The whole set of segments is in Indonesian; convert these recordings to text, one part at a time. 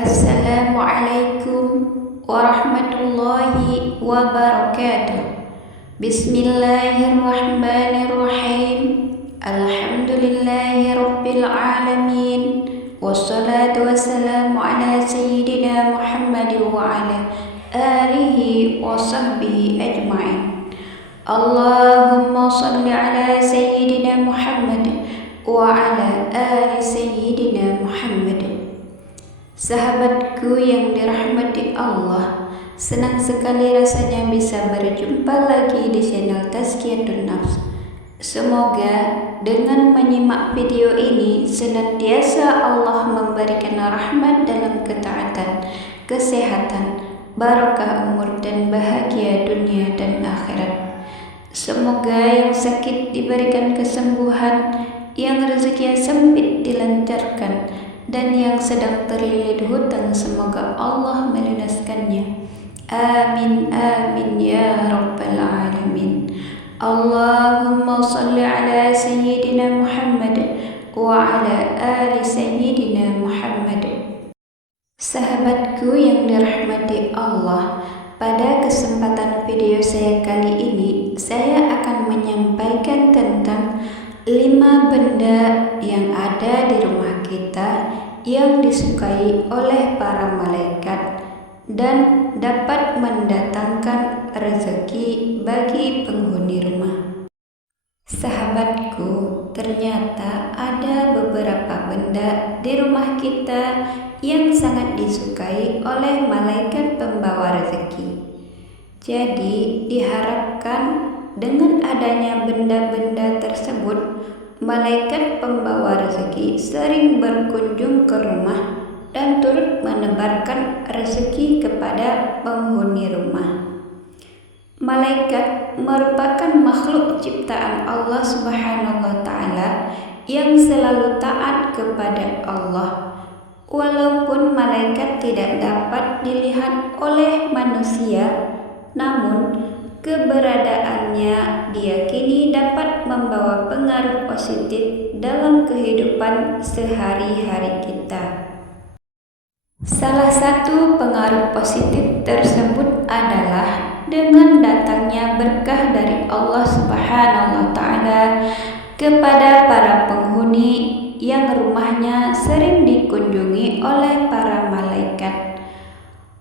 Assalamualaikum warahmatullahi wabarakatuh. Bismillahirrahmanirrahim. Alhamdulillahi rabbil alamin. Wassalatu wassalamu ala sayyidina Muhammad wa ala alihi wa sahbihi ajma'in. Allahumma salli ala sayyidina Muhammad wa ala ali sayyidina Muhammad. Sahabatku yang dirahmati Allah, senang sekali rasanya bisa berjumpa lagi di channel Tazkiyatun Nafs. Semoga dengan menyimak video ini senantiasa Allah memberikan rahmat dalam ketaatan, kesehatan, barakah umur dan bahagia dunia dan akhirat. Semoga yang sakit diberikan kesembuhan, yang rezeki sempit dilancarkan, dan yang sedang terlilit hutang semoga Allah melunaskannya. Amin amin ya rabbal alamin. Allahumma salli ala sayyidina Muhammad wa ala ali sayyidina Muhammad. Sahabatku yang dirahmati Allah, pada kesempatan video saya kali ini saya akan menyampaikan tentang 5 benda yang ada di rumah kita yang disukai oleh para malaikat dan dapat mendatangkan rezeki bagi penghuni rumah. Sahabatku, ternyata ada beberapa benda di rumah kita yang sangat disukai oleh malaikat pembawa rezeki. Jadi diharapkan dengan adanya benda-benda tersebut, malaikat pembawa rezeki sering berkunjung ke rumah dan turut menebarkan rezeki kepada penghuni rumah. Malaikat merupakan makhluk ciptaan Allah Subhanahu wa Ta'ala yang selalu taat kepada Allah. Walaupun malaikat tidak dapat dilihat oleh manusia, namun keberadaannya diyakini dapat membawa pengaruh positif dalam kehidupan sehari-hari kita. Salah satu pengaruh positif tersebut adalah dengan datangnya berkah dari Allah Subhanahu wa Ta'ala kepada para penghuni yang rumahnya sering dikunjungi oleh para malaikat.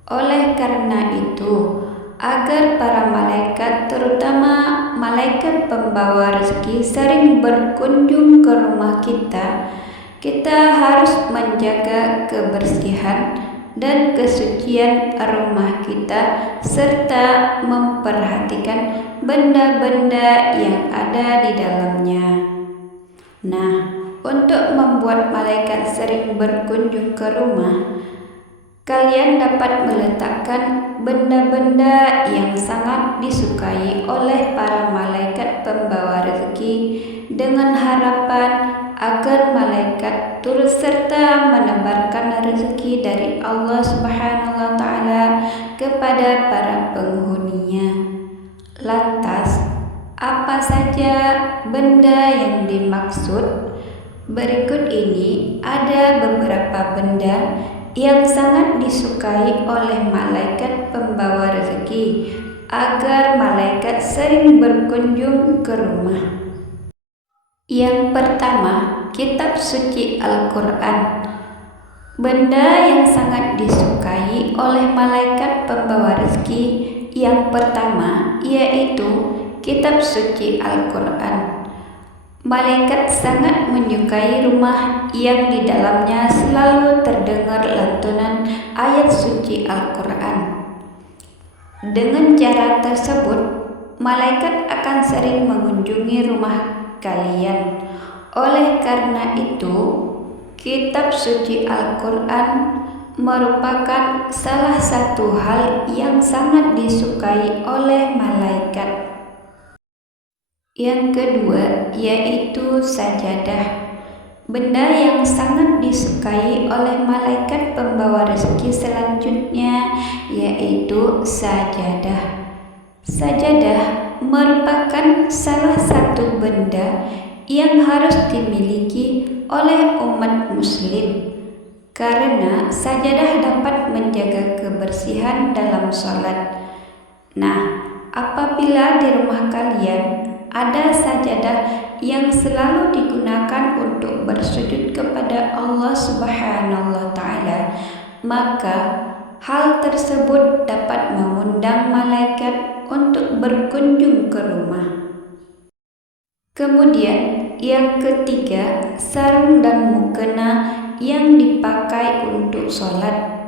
Oleh karena itu, agar para malaikat, terutama malaikat pembawa rezeki, sering berkunjung ke rumah kita, kita harus menjaga kebersihan dan kesucian rumah kita serta memperhatikan benda-benda yang ada di dalamnya. Nah, untuk membuat malaikat sering berkunjung ke rumah, kalian dapat meletakkan benda-benda yang sangat disukai oleh para malaikat pembawa rezeki dengan harapan agar malaikat turut serta menebarkan rezeki dari Allah Subhanahu wa Ta'ala kepada para penghuninya. Lantas, apa saja benda yang dimaksud? Berikut ini ada beberapa benda yang sangat disukai oleh malaikat pembawa rezeki agar malaikat sering berkunjung ke rumah. Yang pertama, kitab suci Al-Quran. Benda yang sangat disukai oleh malaikat pembawa rezeki yang pertama yaitu kitab suci Al-Quran. Malaikat sangat menyukai rumah yang di dalamnya selalu terdengar lantunan ayat suci Al-Quran. Dengan cara tersebut, malaikat akan sering mengunjungi rumah kalian. Oleh karena itu, kitab suci Al-Quran merupakan salah satu hal yang sangat disukai oleh malaikat. Yang kedua yaitu sajadah. Benda yang sangat disukai oleh malaikat pembawa rezeki selanjutnya yaitu sajadah. Sajadah merupakan salah satu benda yang harus dimiliki oleh umat muslim karena sajadah dapat menjaga kebersihan dalam sholat. Nah, apabila di rumah kalian ada sajadah yang selalu digunakan untuk bersujud kepada Allah Subhanahu wa Ta'ala, maka hal tersebut dapat mengundang malaikat untuk berkunjung ke rumah. Kemudian yang ketiga, sarung dan mukena yang dipakai untuk sholat.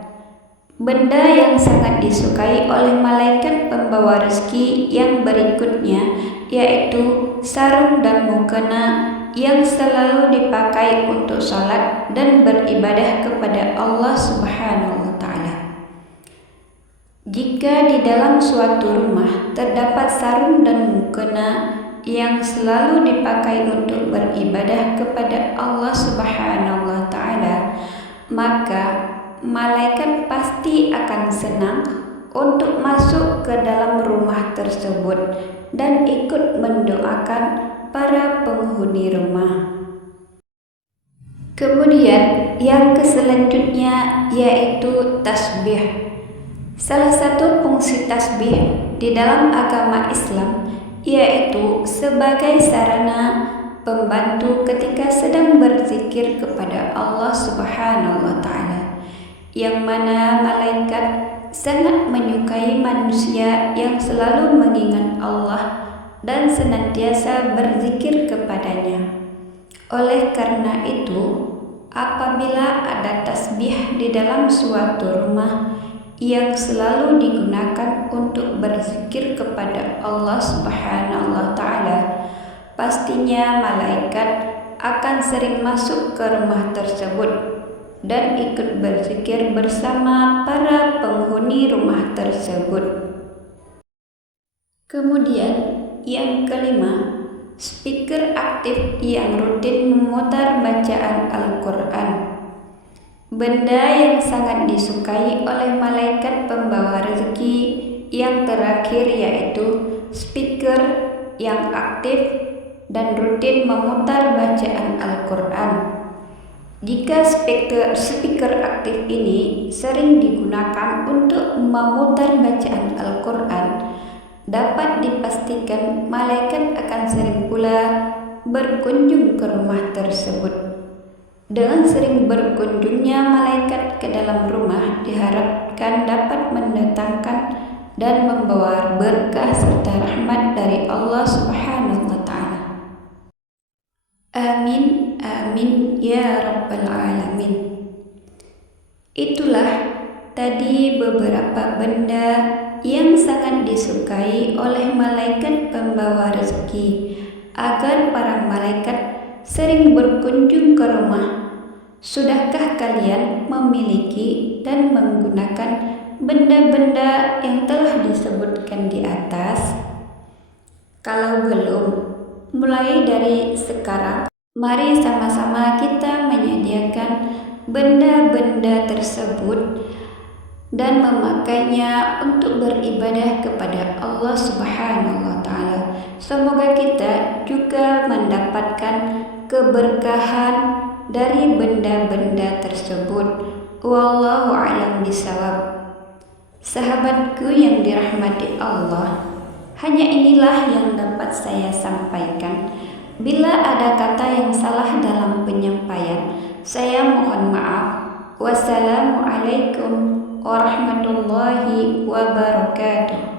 Benda yang sangat disukai oleh malaikat pembawa rezeki yang berikutnya yaitu sarung dan mukena yang selalu dipakai untuk sholat dan beribadah kepada Allah Subhanahu wa Ta'ala. Jika di dalam suatu rumah terdapat sarung dan mukena yang selalu dipakai untuk beribadah kepada Allah Subhanahu wa Ta'ala, maka malaikat pasti akan senang untuk masuk ke dalam rumah tersebut dan ikut mendoakan para penghuni rumah. Kemudian yang selanjutnya yaitu tasbih. Salah satu fungsi tasbih di dalam agama Islam yaitu sebagai sarana pembantu ketika sedang berzikir kepada Allah Subhanahu wa Ta'ala, yang mana malaikat sangat menyukai manusia yang selalu mengingat Allah dan senantiasa berzikir kepadanya. Oleh karena itu, apabila ada tasbih di dalam suatu rumah yang selalu digunakan untuk berzikir kepada Allah Subhanahu wa Ta'ala, pastinya malaikat akan sering masuk ke rumah tersebut dan ikut berzikir bersama para penghuni rumah tersebut. Kemudian yang kelima, speaker aktif yang rutin memutar bacaan Al-Quran. Benda yang sangat disukai oleh malaikat pembawa rezeki yang terakhir yaitu speaker yang aktif dan rutin memutar bacaan Al-Quran. Jika speaker aktif ini sering digunakan untuk memutar bacaan Al-Quran, dapat dipastikan malaikat akan sering pula berkunjung ke rumah tersebut. Dengan sering berkunjungnya malaikat ke dalam rumah diharapkan dapat mendatangkan dan membawa berkah serta rahmat dari Allah Subhanahu wa Ta'ala. Amin, amin ya rabbal alamin. Itulah tadi beberapa benda yang sangat disukai oleh malaikat pembawa rezeki agar para malaikat sering berkunjung ke rumah. Sudahkah kalian memiliki dan menggunakan benda-benda yang telah disebutkan di atas? Kalau belum, mulai dari sekarang, mari sama-sama kita menyediakan benda-benda tersebut dan memakainya untuk beribadah kepada Allah Subhanahu wa Ta'ala. Semoga kita juga mendapatkan keberkahan dari benda-benda tersebut. Wallahu a'lam bishawab. Sahabatku yang dirahmati Allah, hanya inilah yang dapat saya sampaikan. Bila ada kata yang salah dalam penyampaian, saya mohon maaf. Wassalamualaikum warahmatullahi wabarakatuh.